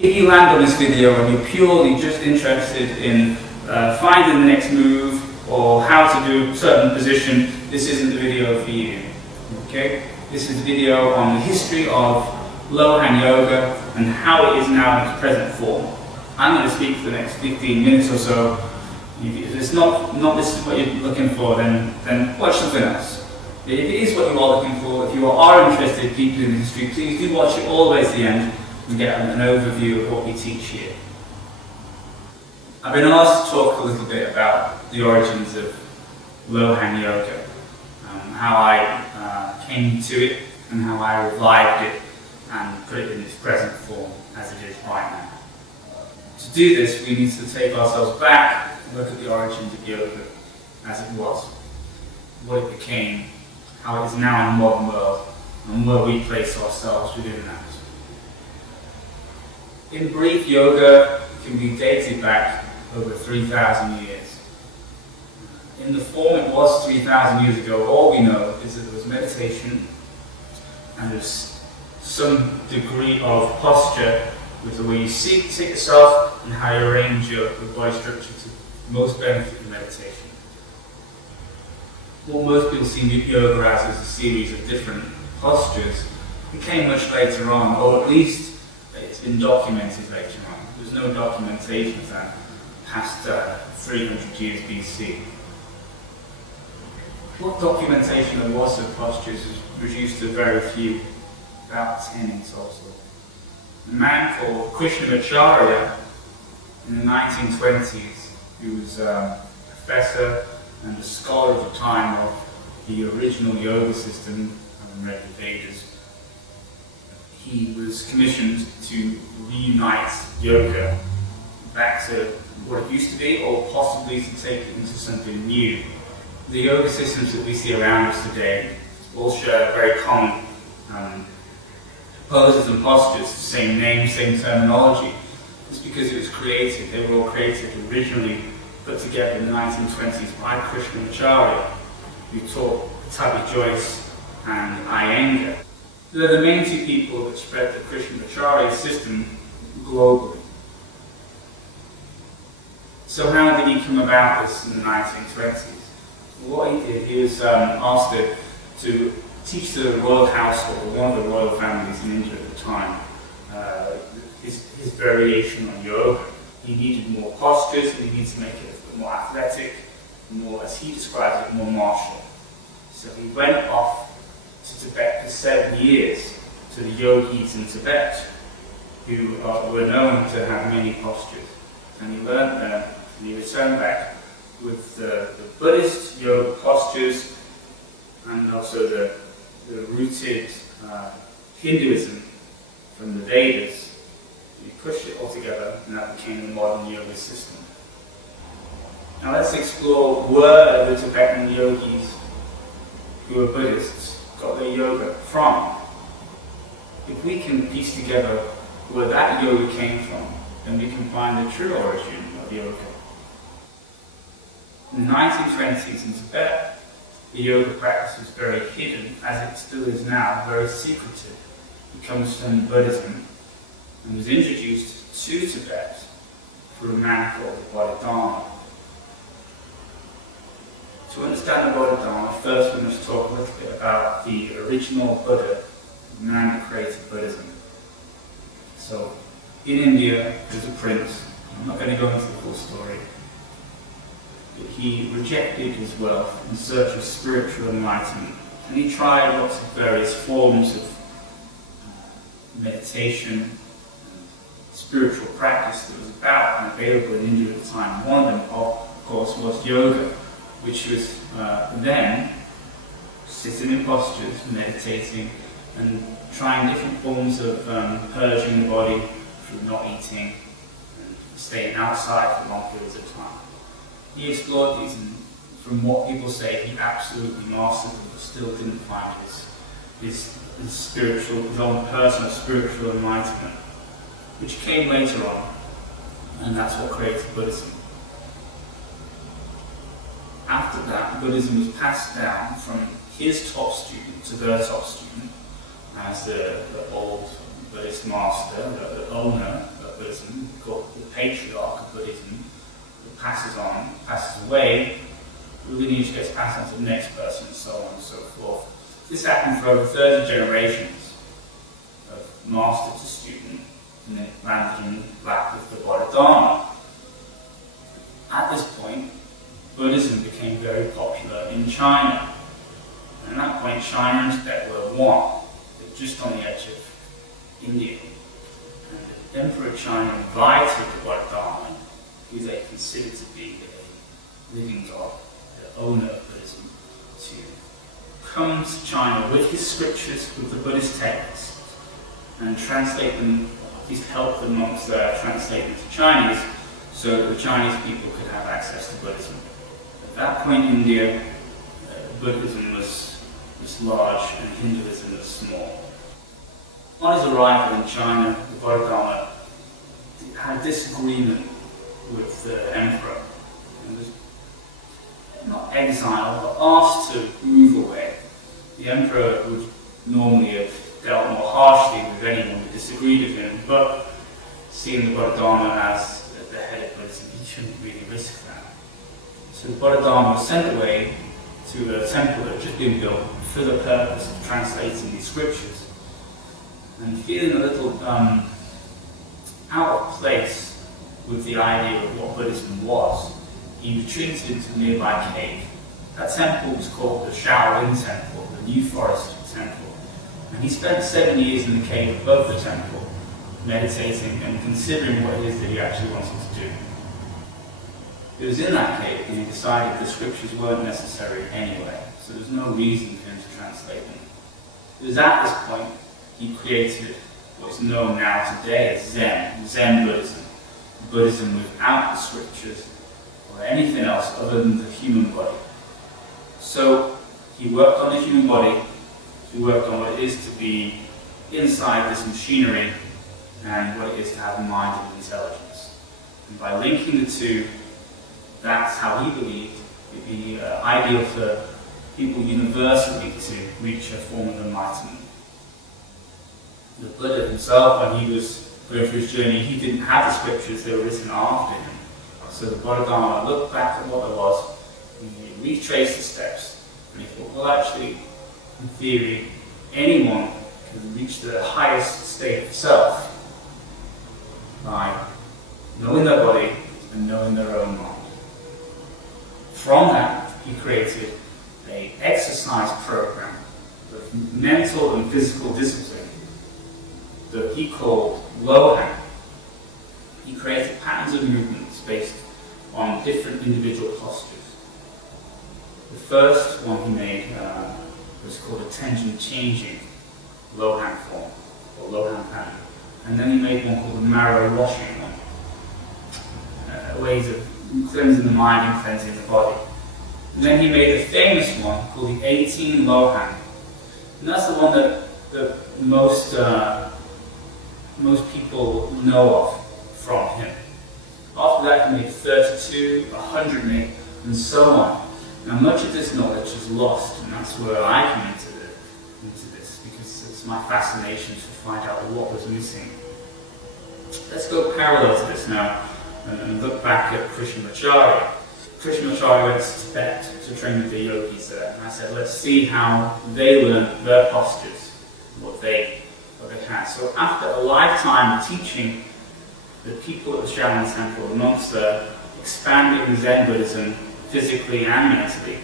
If you land on this video and you're purely just interested in finding the next move or how to do a certain position, this isn't the video for you. Okay? This is a video on the history of Lohan Yoga and how it is now in its present form. I'm going to speak for the next 15 minutes or so. If it's not this is what you're looking for, then watch something else. If it is what you are looking for, if you are interested deeply in the history, please do watch it all the way to the end and get an overview of what we teach here. I've been asked to talk a little bit about the origins of Lohan Yoga, how I came to it and how I revived it and put it in its present form as it is right now. To do this, we need to take ourselves back and look at the origins of yoga as it was, what it became, how it is now in the modern world, and where we place ourselves within that. In brief, yoga can be dated back over 3,000 years. In the form it was 3,000 years ago, all we know is that there was meditation and there's some degree of posture with the way you sit yourself and how you arrange your body structure to most benefit from meditation. What most people see yoga as is a series of different postures became much later on, or at least it's been documented later on. There's no documentation of that past 300 years BC. What documentation there was of postures is reduced to very few, about 10 in total. A man called Krishnamacharya in the 1920s, who was a professor and a scholar of the time of the original yoga system, having read the Vedas. He was commissioned to reunite yoga back to what it used to be, or possibly to take it into something new. The yoga systems that we see around us today all share very common poses and postures, same name, same terminology. It's because it was created, they were all created originally, put together in the 1920s by Krishnamacharya, who taught Pattabhi, jois, and Iyengar. They're the main two people that spread the Krishnamacharya system globally. So how did he come about this in the 1920s? What he did, he was asked to teach the royal household, one of the royal families in India at the time, his variation on yoga. He needed more postures, and he needed to make it a bit more athletic, more, as he describes it, more martial. So he went off to Tibet for 7 years, to the yogis in Tibet, who were known to have many postures. And he learned there, and he returned back with the Buddhist yoga postures and also the rooted Hinduism from the Vedas. He pushed it all together, and that became the modern yoga system. Now let's explore where the Tibetan yogis who are Buddhists got their yoga from. If we can piece together where that yoga came from, then we can find the true origin of yoga. In the 1920s in Tibet, the yoga practice was very hidden, as it still is now, very secretive. It comes from Buddhism and was introduced to Tibet through a man called Bodhidharma. To understand the Bodhidharma, first we must talk a little bit about the original Buddha, the man that created Buddhism. So, in India, there's a prince. I'm not going to go into the full story. But he rejected his wealth in search of spiritual enlightenment. And he tried lots of various forms of meditation and spiritual practice that was about and available in India at the time. One of them, of course, was yoga, which was then sitting in postures, meditating, and trying different forms of purging the body through not eating and staying outside for long periods of time. He explored these, and from what people say, he absolutely mastered them, but still didn't find his spiritual, his own personal spiritual enlightenment, which came later on, and that's what created Buddhism. After that, Buddhism was passed down from his top student to their top student as the old Buddhist master, the owner, Buddhism, called the patriarch of Buddhism, that passes away, the lineage gets passed on to the next person, and so on and so forth. This happened for over 30 generations of master to student, and then landed in lap with the Bodhidharma. At this point, Buddhism became very popular in China. And at that point, China and Tibet were one. They were just on the edge of India. And the Emperor of China invited the Bodhidharma, who they considered to be a living god, the owner of Buddhism, to come to China with his scriptures, with the Buddhist texts, and translate them, at least help the monks there translate them to Chinese, so that the Chinese people could have access to Buddhism. At that point in India, Buddhism was large and Hinduism was small. On his arrival in China, the Bodhidharma had a disagreement with the emperor and was not exiled, but asked to move away. The emperor would normally have dealt more harshly with anyone who disagreed with him, but seeing the Bodhidharma as the head of Buddhism, he shouldn't really risk that. So the Bodhidharma was sent away to a temple that had just been built for the purpose of translating these scriptures. And feeling a little out of place with the idea of what Buddhism was, he retreated into a nearby cave. That temple was called the Shaolin Temple, the New Forest Temple. And he spent 7 years in the cave above the temple, meditating and considering what it is that he actually wanted to do. It was in that cave that he decided the scriptures weren't necessary anyway, so there's no reason for him to translate them. It was at this point he created what is known now today as Zen Buddhism. Buddhism without the scriptures or anything else other than the human body. So he worked on the human body, he worked on what it is to be inside this machinery and what it is to have a mind of intelligence. And by linking the two, that's how he believed it'd be ideal for people universally to reach a form of enlightenment. The Buddha himself, when he was going through his journey, he didn't have the scriptures, they were written after him. So the Bodhidharma looked back at what there was, and he retraced the steps, and he thought, well actually, in theory, anyone can reach the highest state of self by knowing their body and knowing their own mind. From that, he created an exercise program of mental and physical discipline that he called Lohan. He created patterns of movements based on different individual postures. The first one he made was called a tension changing Lohan form, or Lohan pattern. And then he made one called the marrow washing one, ways of cleansing the mind and cleansing the body. And then he made a famous one called the 18 Lohan. And that's the one that most people know of from him. After that he made 32, 108, and so on. Now much of this knowledge is lost, and that's where I come into this, because it's my fascination to find out what was missing. Let's go parallel to this now and look back at Krishnamacharya. Krishnamacharya went to Tibet to train with the yogis there, and I said, let's see how they learned their postures, what they had. So after a lifetime of teaching the people at the Shaolin Temple, the monks there, expanding Zen Buddhism physically and mentally,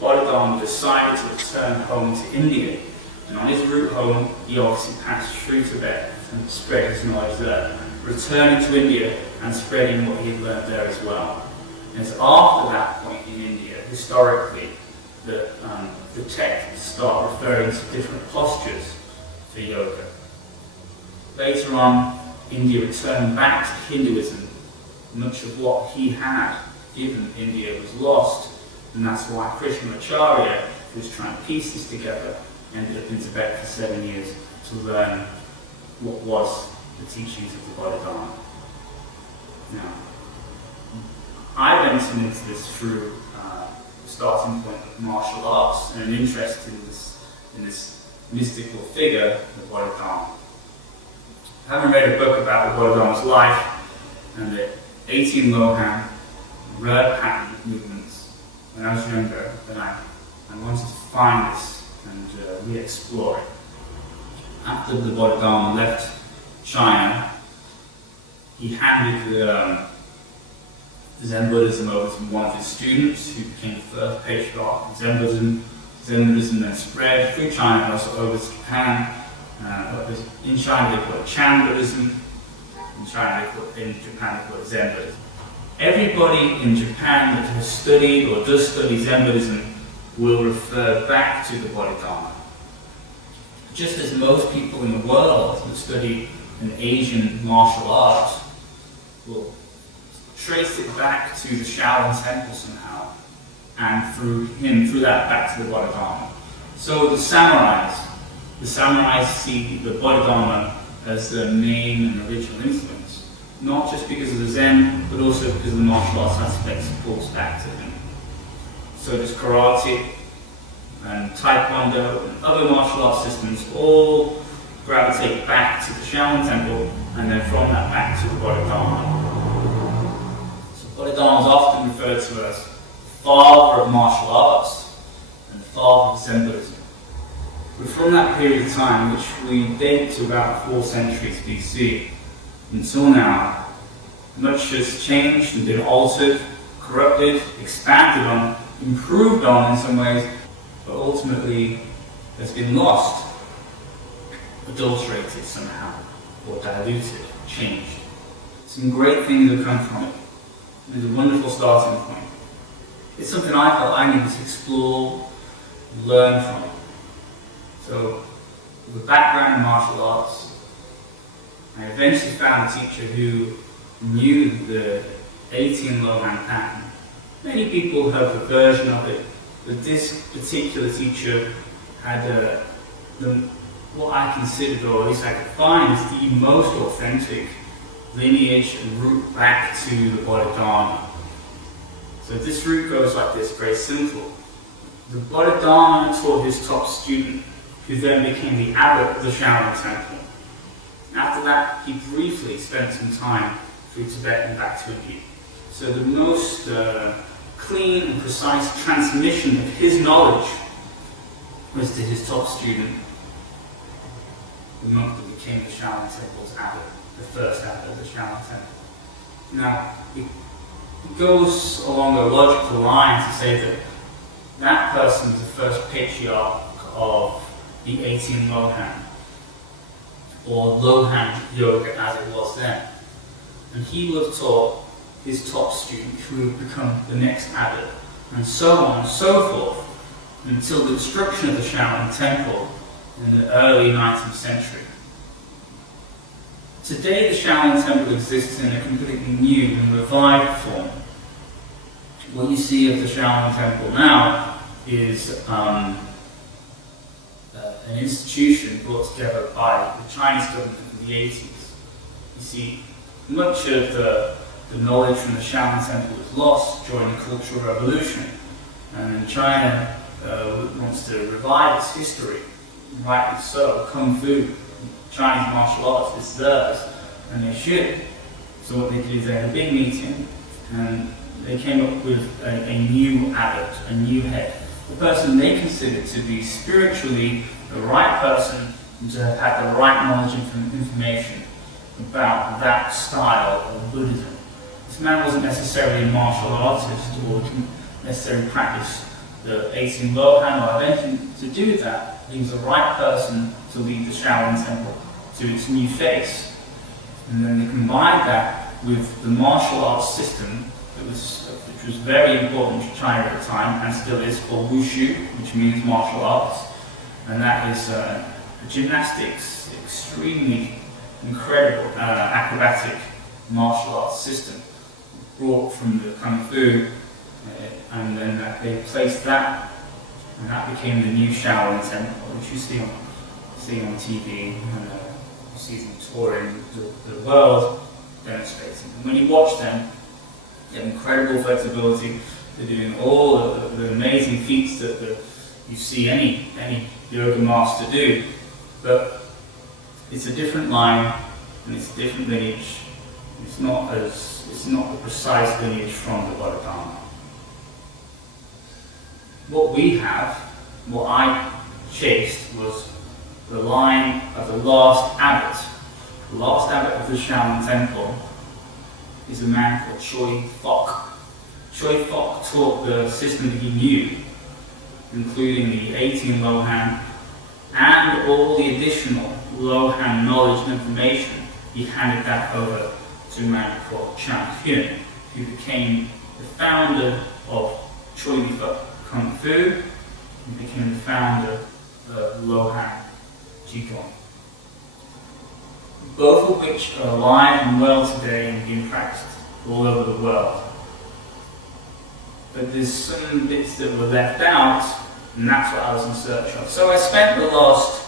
Bodhidharma decided to return home to India. And on his route home, he obviously passed through Tibet and spread his knowledge there, returning to India and spreading what he had learned there as well. And it's after that point in India, historically, that the texts start referring to different postures for yoga. Later on, India returned back to Hinduism. Much of what he had given India was lost, and that's why Krishnamacharya, who was trying to piece this together, ended up in Tibet for 7 years to learn what was the teachings of the Bodhidharma. Now, I went into this through the starting point of martial arts and an interest in this mystical figure, the Bodhidharma. Having read a book about the Bodhidharma's life and the 18 Lohan rare pattern movements when I was younger, then I wanted to find this and re-explore it. After the Bodhidharma left China, he handed the Zen Buddhism over to one of his students, who became the first patriarch of Zen Buddhism. Zen Buddhism then spread through China and also over to Japan. In China they call it Chan Buddhism. In Japan they call it Zen Buddhism. Everybody in Japan that has studied or does study Zen Buddhism will refer back to the Bodhidharma. Just as most people in the world that study an Asian martial art will trace it back to the Shaolin Temple somehow, and through that back to the Bodhidharma. So the samurais see the Bodhidharma as the main and original influence, not just because of the Zen, but also because the martial arts aspects pulls back to him. So does karate and taekwondo and other martial arts systems all gravitate back to the Shaolin Temple, and then from that back to the Bodhidharma. So Bodhidharma is often referred to as father of martial arts and father of Zen Buddhism. But from that period of time, which we date to about 4 centuries BC, until now, much has changed and been altered, corrupted, expanded on, improved on in some ways, but ultimately has been lost, adulterated somehow, or diluted, changed. Some great things have come from it. It's a wonderful starting point. It's something I felt I needed to explore, learn from it. So, with a background in martial arts, I eventually found a teacher who knew the 18 Lohan pattern. Many people have a version of it, but this particular teacher had what I considered, or at least I could find, is the most authentic lineage and route back to the Bodhidharma. So this route goes like this, very simple. The Bodhidharma taught his top student, who then became the abbot of the Shaolin Temple. After that, he briefly spent some time through Tibet and back to India. So the most clean and precise transmission of his knowledge was to his top student, the monk that became the Shaolin Temple's abbot, the first abbot of the Shaolin Temple. Now, it goes along a logical line to say that that person was the first patriarch of the 18 Lohan, or Lohan Yoga as it was then. And he would have taught his top student, who would become the next abbot, and so on and so forth, until the destruction of the Shaolin Temple in the early 19th century. Today the Shaolin Temple exists in a completely new and revived form. What you see of the Shaolin Temple now is an institution brought together by the Chinese government in the 80s. You see, much of the knowledge from the Shaolin Temple was lost during the Cultural Revolution, and China wants to revive its history, rightly so. Kung Fu, Chinese martial arts, is theirs, and they should. So what they did is they had a big meeting, and they came up with a new abbot, a new head, the person they considered to be spiritually the right person, and to have had the right knowledge and information about that style of Buddhism. This man wasn't necessarily a martial artist, or didn't necessarily practice the 18 Lohan or have anything to do with that. He was the right person to lead the Shaolin Temple to its new face. And then they combined that with the martial arts system which was very important to China at the time, and still is, called Wushu, which means martial arts. And that is a gymnastics, extremely incredible acrobatic martial arts system brought from the Kung Fu, and then they placed that, and that became the new Shaolin Temple, which you see on TV, and you see them touring the world, demonstrating. And when you watch them, they have incredible flexibility. They're doing all the amazing feats that you see any yoga master do, but it's a different line, and it's a different lineage. It's not the precise lineage from the Bodhidharma. What we have, what I chased, was the line of the last abbot. The last abbot of the Shaolin Temple is a man called Choi Fok. Choi Fok taught the system that he knew, including the 18 Lohan and all the additional Lohan knowledge and information. He handed that over to a man called Chan Hyun, who became the founder of Choi Fok Kung Fu and became the founder of Lohan Qigong. Both of which are alive and well today and being practiced all over the world. But there's some bits that were left out, and that's what I was in search of. So I spent the last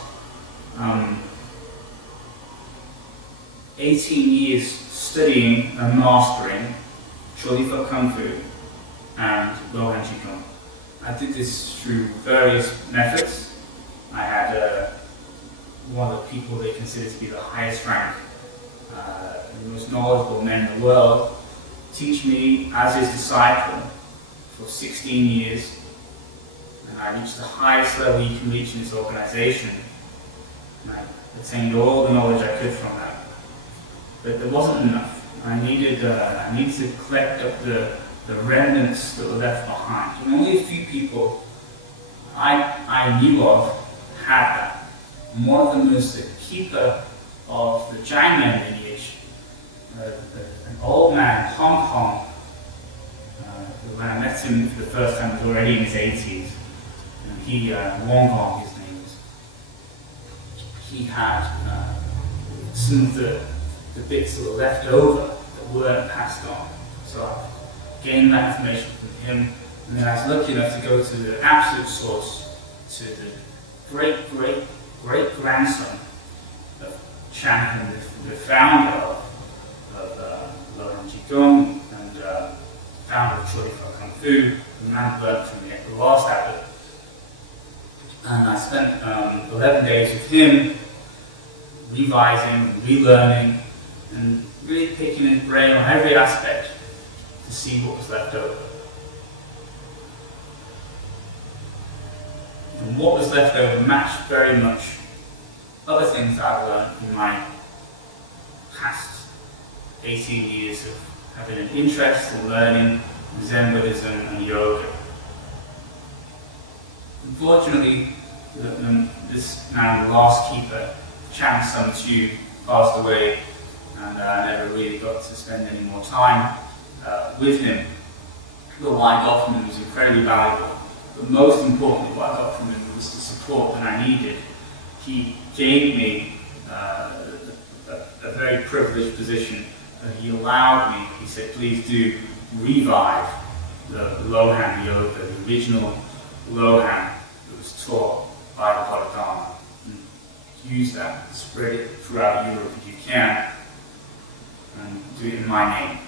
18 years studying and mastering Choi Fok Kung Fu and Lohan Qigong. I did this through various methods. I had one of the people they consider to be the highest rank, the most knowledgeable men in the world, teach me as his disciple for 16 years. And I reached the highest level you can reach in this organization. And I attained all the knowledge I could from that. But there wasn't enough. I needed to collect up the remnants that were left behind. And only a few people I knew of had that. And one of them was the keeper of the Jiangmen lineage, an old man, Hong Kong. When I met him for the first time, he was already in his 80s. And he, Wong Hong, his name is, he had some of the bits that were left over that weren't passed on. So I gained that information from him, and then I was lucky enough to go to the absolute source, to the great-grandson of Chan Hyun, the founder of Lohan Qigong and founder of Choi Fok Kung Fu, the man who learned from the last abbot. And I spent 11 days with him, revising, relearning, and really picking his brain on every aspect to see what was left over. And what was left over matched very much other things that I've learned in my past 18 years of having an interest in learning Zen Buddhism and yoga. Unfortunately, this man, the last keeper, Chan Sun Chu, passed away, and I never really got to spend any more time with him. But what I got from him was incredibly valuable. But most importantly, what I got from him was the support that I needed. He gave me a very privileged position. He allowed me, he said, please do revive the Lohan yoga, the original Lohan that was taught by the Bodhidharma. And use that, spread it throughout Europe if you can, and do it in my name.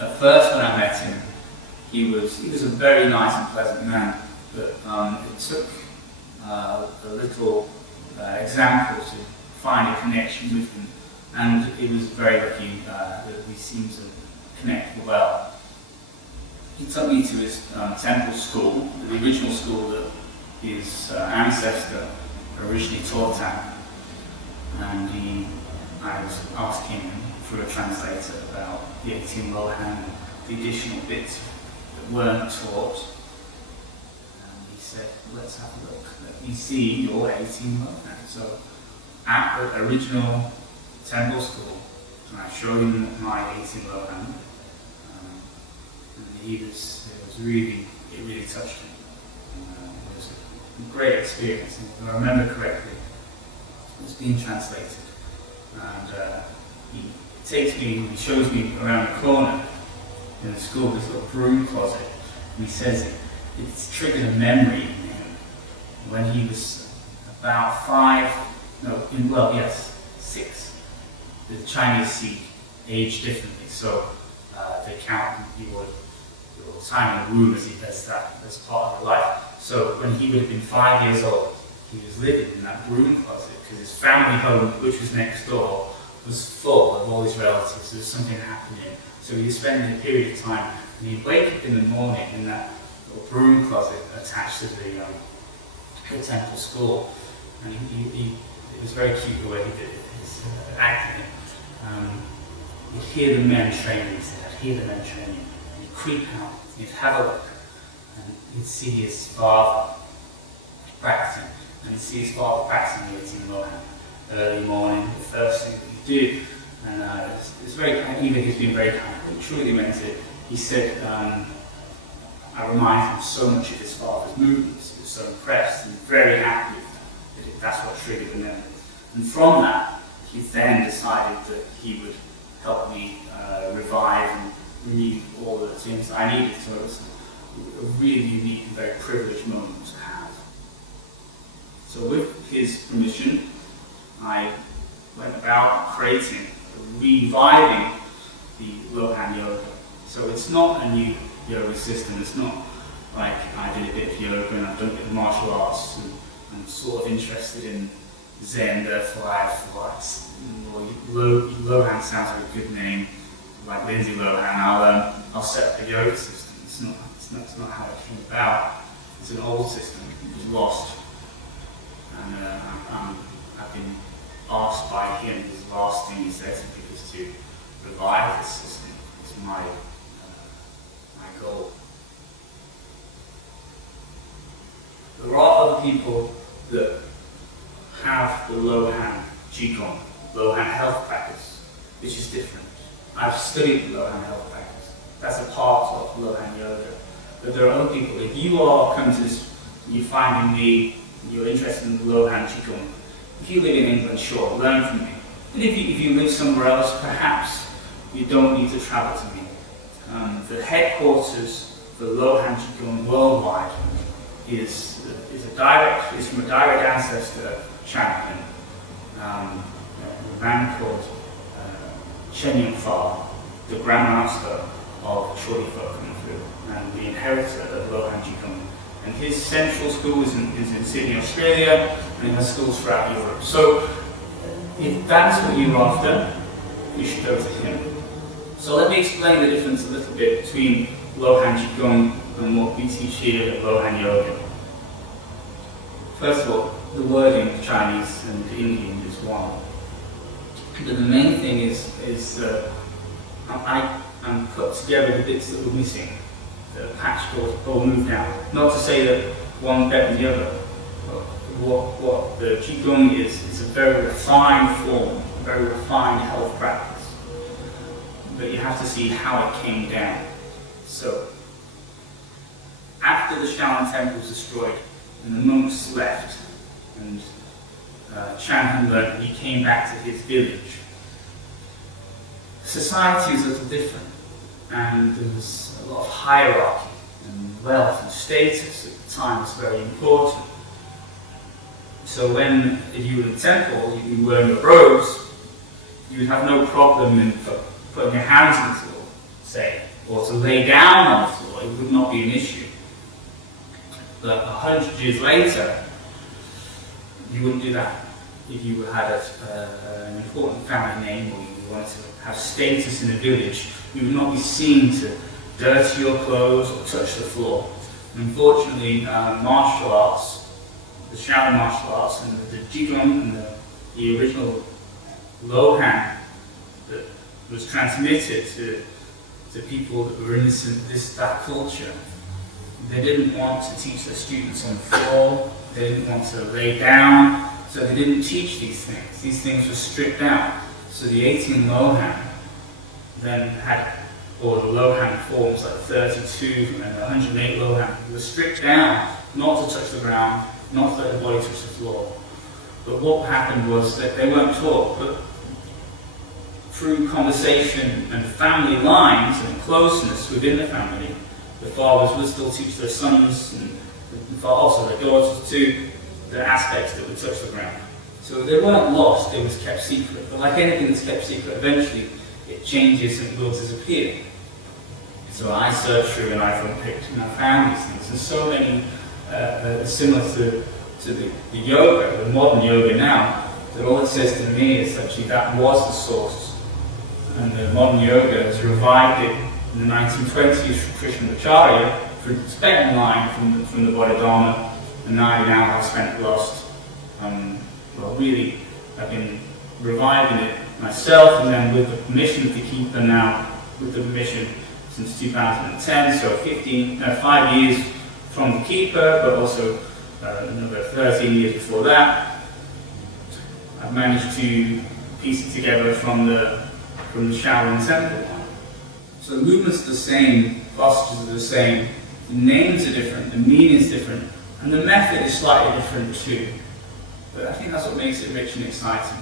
At first, when I met him, he was a very nice and pleasant man, but it took a little example to find a connection with him, and it was very lucky that we seemed to connect well. He took me to his temple school, the original school that his ancestor originally taught at, and I was asking him through a translator about the 18 Lohan, the additional bits that weren't taught. And he said, let's have a look, let me see your 18 Lohan. So at the original temple school, and I showed him my 18 Lohan, and it really touched him. It was a great experience. If I remember correctly, it was being translated. And he shows me around the corner in the school, this little broom closet, and he says it's triggered a memory in him when he was about 6. The Chinese see age differently, so they count your time in the womb as part of your life. So when he would have been 5 years old, he was living in that broom closet because his family home, which was next door, was full of all his relatives. There was something happening. So he was spending a period of time, and he'd wake up in the morning in that little broom closet attached to the temple school. And it was very cute the way he did his acting. You'd hear the men training, he said, I'd hear the men training. And he'd creep out, he'd have a look, and he'd see his father practicing. And he'd see his father practicing the 18 Lohan early morning, the first thing that he'd do. And it's very kind, even he's been very kind, but he truly meant it. He said, I remind him so much of his father's movements. He was so impressed and very happy that that's what triggered the memory. And from that, he then decided that he would help me revive and renew all the things I needed. So it was a really unique and very privileged moment to have. So with his permission, I went about creating, reviving the Lohan Yoga. So it's not a new yoga system. It's not like I did a bit of yoga and I've done a bit of martial arts and I'm sort of interested in Zen, therefore I thought, Lohan sounds like a good name, like Lindsay Lohan, I'll set up a yoga system. It's not how it came about. It's an old system, it was lost. And I've been asked by him, his last thing he said to me was to revive this system. It's my goal. There are other people that have the Lohan Qigong, Lohan health practice, which is different. I've studied the Lohan health practice. That's a part of Lohan Yoga. But there are other people, if you are coming to this, you find in me, you're interested in the Lohan Qigong, if you live in England, sure, learn from me. But if you live somewhere else, perhaps you don't need to travel to me. The headquarters for Lohan Qigong worldwide is from a direct ancestor, champion, a man called Chen Yongfa, the Grand Master of Shorty Folk Kung Fu, and the inheritor of Lohan Qigong. And his central school is in Sydney, Australia, and he has schools throughout Europe. So, if that's what you're after, you should go to him. So let me explain the difference a little bit between Lohan Qigong and what we teach here at Lohan Yoga. First of all, the wording of Chinese and Indian is one. But the main thing is I'm put together the bits that were missing, that are patched or moved out. Not to say that one better than the other. What the Qigong is a very refined form, a very refined health practice. But you have to see how it came down. So, after the Shaolin temple was destroyed and the monks left, and Chan Han learned, he came back to his village. Society was a little different, and there was a lot of hierarchy, and wealth and status at the time was very important. So if you were in the temple, you'd be wearing your robes, you would have no problem in putting your hands on the floor, say, or to lay down on the floor. It would not be an issue. But 100 years later, you wouldn't do that. If you had an important family name, or you wanted to have status in the village, you would not be seen to dirty your clothes or touch the floor. And unfortunately, martial arts, the Shaolin martial arts, and the Qigong and the original Lohan that was transmitted to people that were in that culture, they didn't want to teach their students on the floor, they didn't want to lay down, so they didn't teach these things. These things were stripped out. So the 18 Lohan then had, or the Lohan forms like 32 and 108 Lohan, were stripped down, not to touch the ground, not to let the body touch the floor. But what happened was that they weren't taught, but through conversation and family lines and closeness within the family, the fathers would still teach their sons, and also their daughters too, the aspects that would touch the ground. So they weren't lost, it was kept secret. But like anything that's kept secret, eventually it changes and will disappear. So I searched through and I unpicked and I found these things. And so many, similar to the yoga, the modern yoga now, that all it says to me is actually that was the source. And the modern yoga has revived it in the 1920s from Krishnamacharya, for its second line from the Bodhidharma, and I now have spent the last, really, I've been reviving it myself, and then with the permission of the keeper now, with the permission since 2010, so 5 years from the keeper, but also another 13 years before that. I've managed to piece it together from the Shaolin temple. So the movements are the same, postures are the same, the names are different, the meaning is different, and the method is slightly different too. But I think that's what makes it rich and exciting.